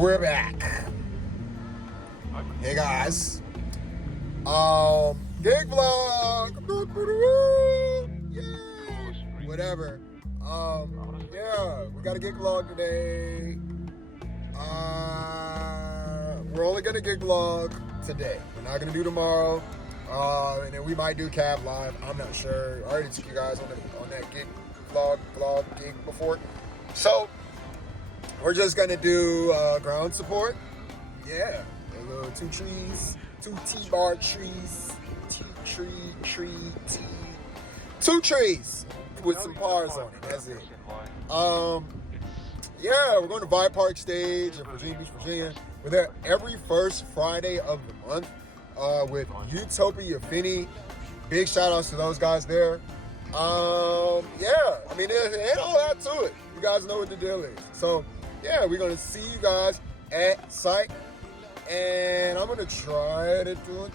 We're back. Hey guys. Gig vlog. Yay. Whatever. Yeah, we got a gig vlog today. We're only gonna gig vlog today. We're not gonna do tomorrow. And then we might do Cav live. I'm not sure. I already took you guys on that gig vlog gig before. So we're just gonna do ground support. Yeah, a little two T-bar trees, two trees with some bars on it. That's it. Yeah, we're going to Vibe Park Stage in Virginia Beach, Virginia. We're there every first Friday of the month with Utopia Finney. Big shout outs to those guys there. Yeah, I mean, there ain't all that to it. You guys know what the deal is. So, yeah, we're going to see you guys at site. And I'm going to try to do it.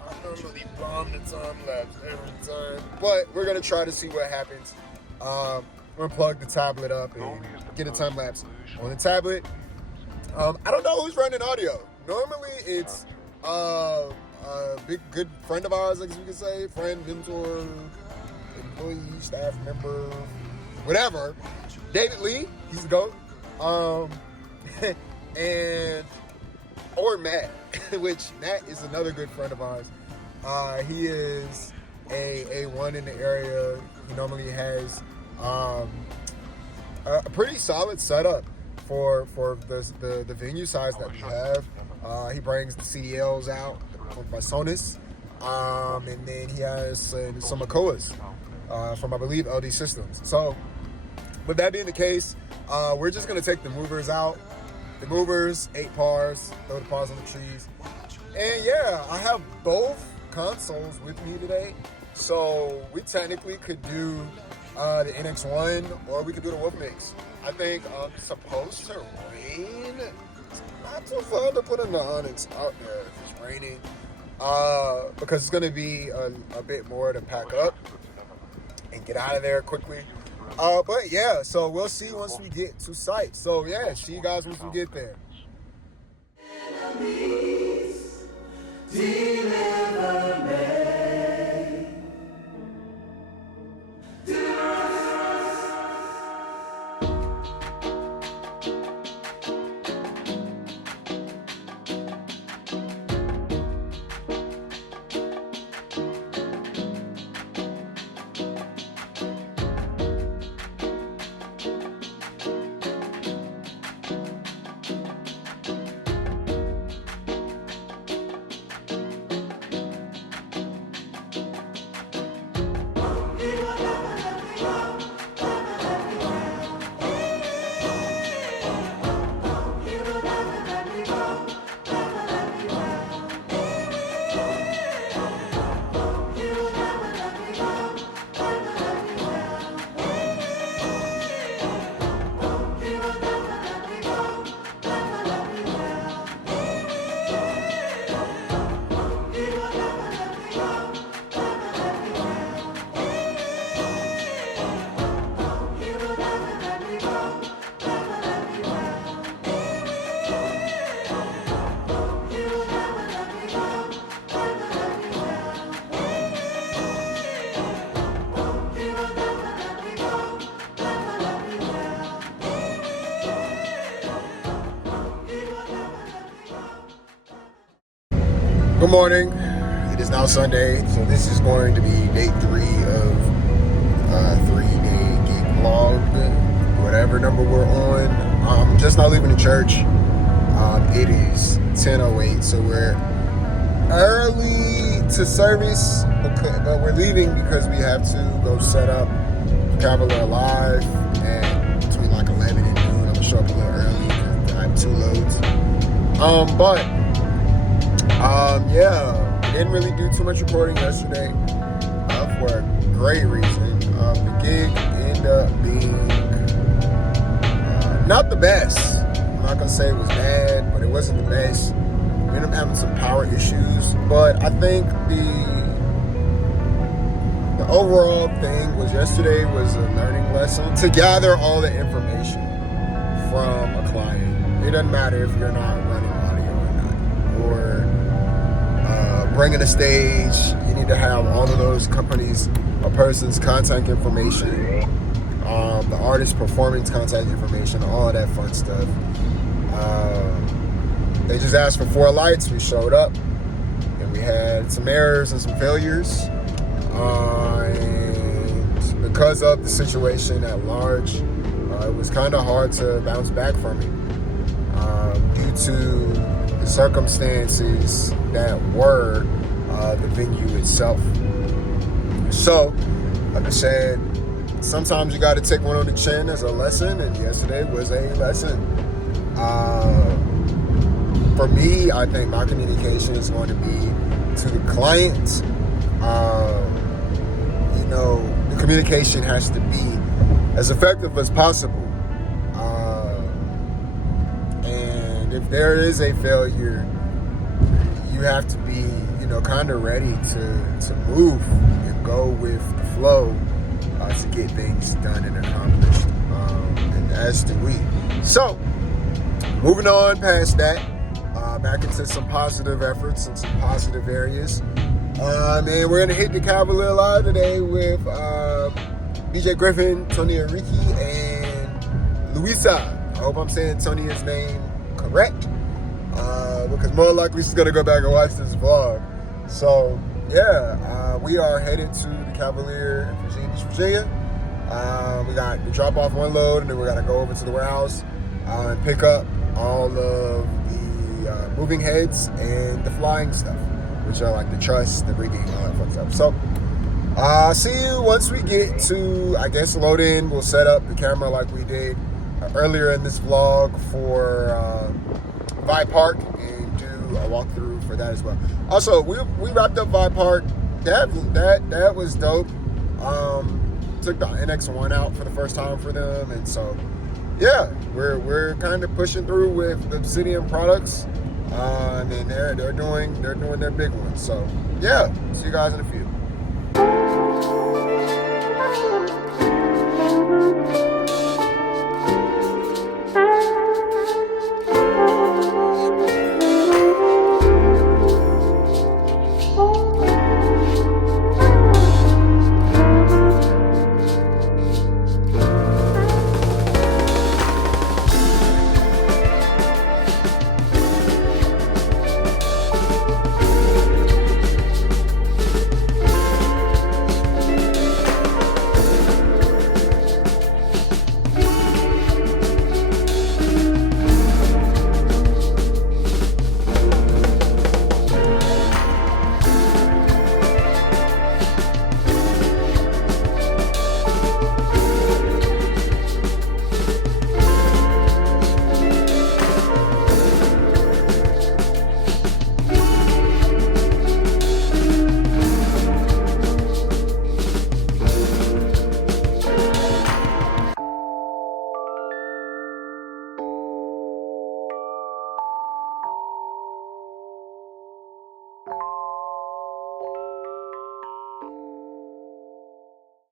I normally bomb the time lapse every time. But we're going to try to see what happens. We're going to plug the tablet up and get a time lapse on the tablet. I don't know who's running audio. Normally it's a big good friend of ours, I guess we could say. Friend, mentor, employee, staff member, whatever. David Lee, he's the GOAT. Or Matt, which Matt is another good friend of ours. He is a one in the area. He normally has a pretty solid setup for the venue size that we have. He brings the CDLs out by Sonus, and then he has some Makoas from, I believe, LD Systems. So with that being the case, we're just going to take the movers out. The movers, 8 pars, throw the pars on the trees. And yeah, I have both consoles with me today. So we technically could do the NX1 or we could do the Wolf Mix. I think it's supposed to rain. It's not too fun to put in the Onyx out there if it's raining. Because it's going to be a bit more to pack up and get out of there quickly. But yeah, so we'll see once we get to site. So yeah, see you guys once we get there. Enemies, deliver me. Good morning. It is now Sunday, so this is going to be day 3 of 3-day gig vlog, whatever number we're on. I'm just not leaving the church. It is 10:08, so we're early to service, but we're leaving because we have to go set up Cavalier live, and between like 11 and noon, I'm gonna show up a little early because I have 2 loads. Yeah, didn't really do too much recording yesterday for a great reason. The gig ended up being not the best. I'm not gonna say it was bad, but it wasn't the best. We ended up having some power issues, but I think the overall thing was yesterday was a learning lesson to gather all the information from a client it doesn't matter if you're not running audio or not, or bringing a stage. You need to have all of those companies, a person's contact information, the artist's performance contact information, all of that fun stuff. They just asked for 4 lights. We showed up, and we had some errors and some failures. And because of the situation at large, it was kind of hard to bounce back from it due to the circumstances that were the venue itself. So, like I said, sometimes you got to take one on the chin as a lesson, and yesterday was a lesson. For me, I think my communication is going to be to the client. The communication has to be as effective as possible. And if there is a failure, you have to be, kind of ready to move and go with the flow to get things done and accomplished. And as do we. So, moving on past that, back into some positive efforts and some positive areas. And we're going to hit the Cavalier Live today with BJ Griffin, Tony Enrique, and Louisa. I hope I'm saying Tonia's name correct, because more likely she's going to go back and watch this vlog. So, we are headed to the Cavalier in Virginia Beach, Virginia. We got to drop off one load, and then we got to go over to the warehouse and pick up all of the moving heads and the flying stuff, which are like the truss, the rigging, all that fun stuff. So, see you once we get to, I guess, load in. We'll set up the camera like we did earlier in this vlog for Vibe Park and do a walkthrough for that as well. Also, we wrapped up Vibe Park. That was dope. Took the NX1 out for the first time for them, and so we're kind of pushing through with the Obsidian products, and then they're doing their big ones. So see you guys in a few.